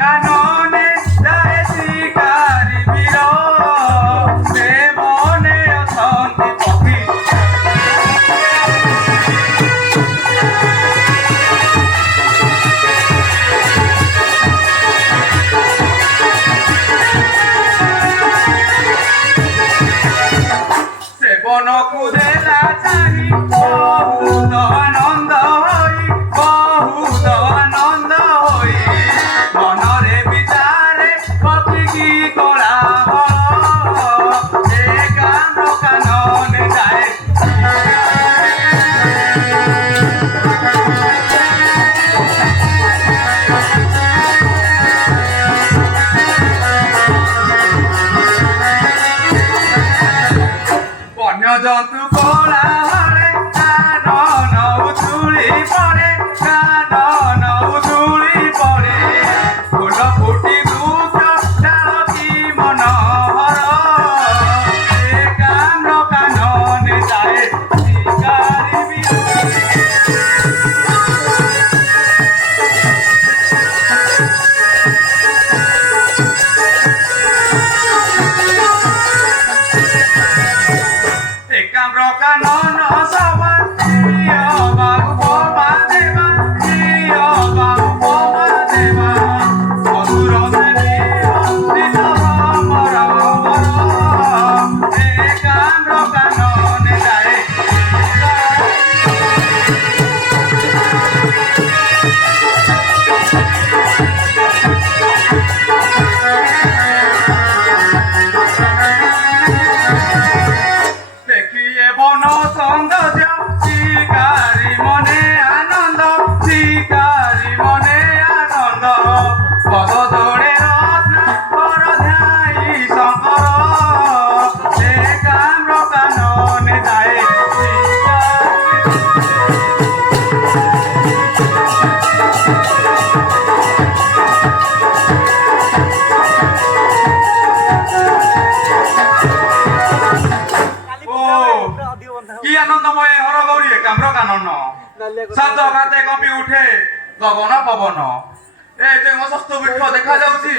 কাননে যায় শিকারি বীর সে মনে অসন্তি পক্ষী সে বনকু দেলা চাহি বহুত আনন্দ হই বহুত আনন্দ হই মনরে বিচারে পক্ষী কি করাব এ কান্দ কাননে যায় বন্যজন্তু কোলাহলে কানন উছুলি পড়ে কানন উছুলি পড়ে ফুল ফুটি বৃক্ষ ডালতি মনোহর এ কান্দ কাননে যায় শিকারি বীর কাম্র কানন সভা প্রিয় বাবু বোমা দেবা প্রিয় বাবু বোমা দেবা মধুর এ কাম্র কাননে যায় দেখিয়ে বন সৌন্দর্য শিকারি মনে আনন্দ শিকারি মনে আনন্দ পদ দৌড়ে রত্ন কর ধ্যাই শঙ্কর সে কাম্র কাননে যায় কি আনন্দময় হরগৌরী কাম্র কানন শব্দ ঘাতে কঁপি উঠে গগন পবন এ যে অস্বস্ಥ বৃক্ষ দেখা যাଉଛି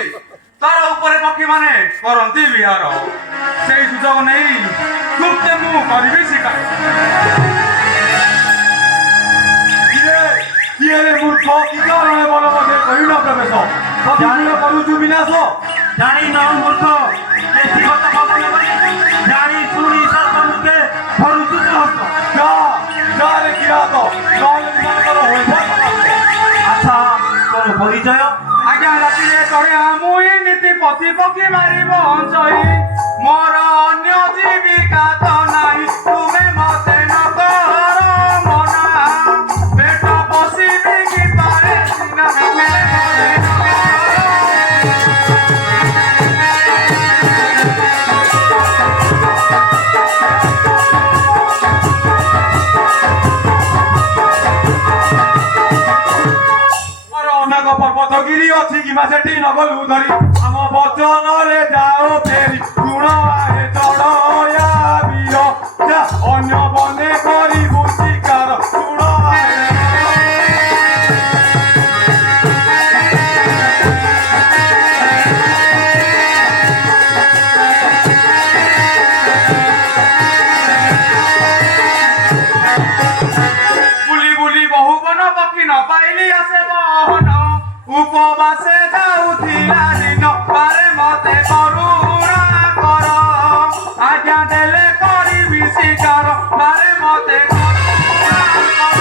তার উপরে পক্ষী মানে করନ୍ତି বিହାର সেই সুযোগ নেই গুপ্তে ମୁଁ କରିବି ଶିକାର କିଏ ରେ ମୂର୍ଖ କି କାରଣେ ମନ ମଧ୍ୟରେ କହିଲ ପ୍ରବେଶ ଜାଣିଲ କରୁଛୁ ବିନାଶ জানি না মূর্খ বেশি কথা বলতে পারি জানি শুনি সর্বমুখে ভরুচু হস্ত যা যা রে কিরাত নହେଲେ ନିମାନଙ୍କର ହୋଇବ আচ্ছা তোর পরিচয় আজ্ঞা রাতিরে চড়ে মুই নীতি পতি পক্ষী মারিব অঞ্চই মোর অন্য জীবিকা তো নাই তুমি মতে নকর মনা পেট বসিবি কি পারে সিনা ଅନେକ ପର୍ବତଗିରି ଅଛି କିମ୍ବା ସେଠି ନଗଲୁ ଧରି ଆମ ବଚନରେ ଯାଅ ଫେରି ଶୁଣ ଆହେ ଚଢ଼ୟା ବୀର ଯା ଅନ୍ୟ ବନେ କରିବୁ ଶିକାର ଶୁଣ বুলি বুলি বহু বন পক্ষী নপাইলি আছে বহন উপবাসে যাউথিলা দিন পারে মতে করুণা কর আজ্ঞা দেলে করিবি শিকার পারে মতে করুণা কর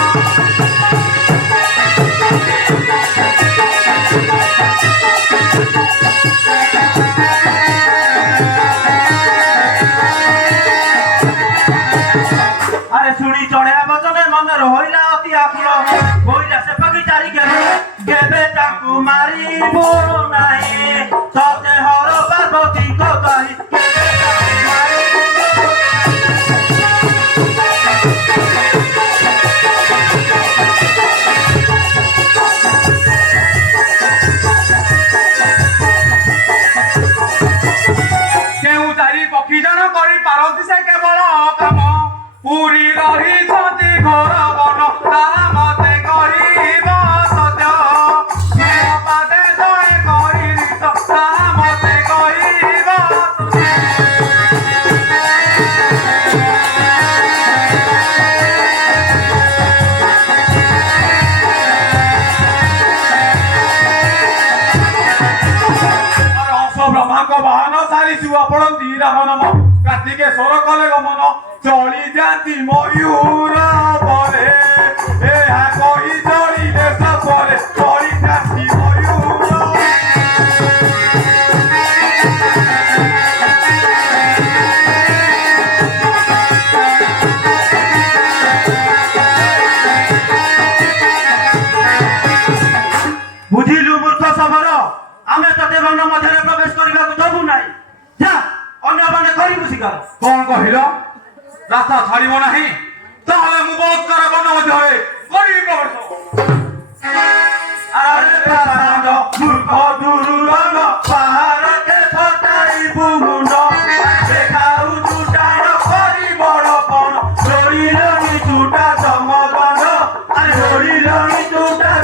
আরে শুনি চড়ে বচনে মনের হইলা অতি আকুল হইলা সে পাখি চারি গেলে গেবে তাকু মারিব নাই ততে হর পার্বতী কথাই কেউ চারি পক্ষী জন করি পারନ୍ତି সে কেবল কাম পুরী রহিছন্তি ঘোর বন তাহা মতে করিব সত্য পাদে জয় ଶୁଆ ପଡନ୍ତି ରାମ ନାମ କାର୍ତ୍ତିକେଶ୍ୱର କଲେ ଗମନ ଚଳି ଯାଆନ୍ତି ମୟୂର ପରେ ଏହା କହି ଚଳିଲେ ସପରେ ଚଳି ଯାଆନ୍ତି ମୟୂର ବୁଝିଲୁ ମୂର୍ଖ ଶବର ଆମେ ତତେ ବନ ମଧ୍ୟରେ ପ୍ରବେଶ କରିବାକୁ ଦେବୁ ନାହିଁ ଯା ଅନ୍ୟମାନେ କରିବୁ ଶିକାର କଣ କହିଲ ରାସ୍ତା ଛାଡ଼ିବ ନାହିଁ ତାହେଲେ ମୁଁ ବଳତ୍କାର ବନ ମଧ୍ୟରେ କରିବି ପ୍ରବେଶ ଆରେ ପାଷାଣ୍ଡ ମୂର୍ଖ ଦୁରୁଳନ ପାହାଡ଼କେ ଫଟାଇବୁ ମୁଣ୍ଡ ଦେଖାଉଛୁ ଡାଣ କରି ବଡ଼ପଣ ଧରିଲଣି ଚୁଟା ଜମଗଣ୍ଡ ଆରେ ଧରିଲଣି ଚୁଟା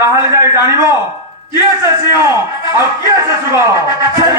ତାହେଲେ ଯାଇ ଜାଣିବ କିଏ ସେ ସିଂହ ଆଉ କିଏ ସେ ସୁଗଳ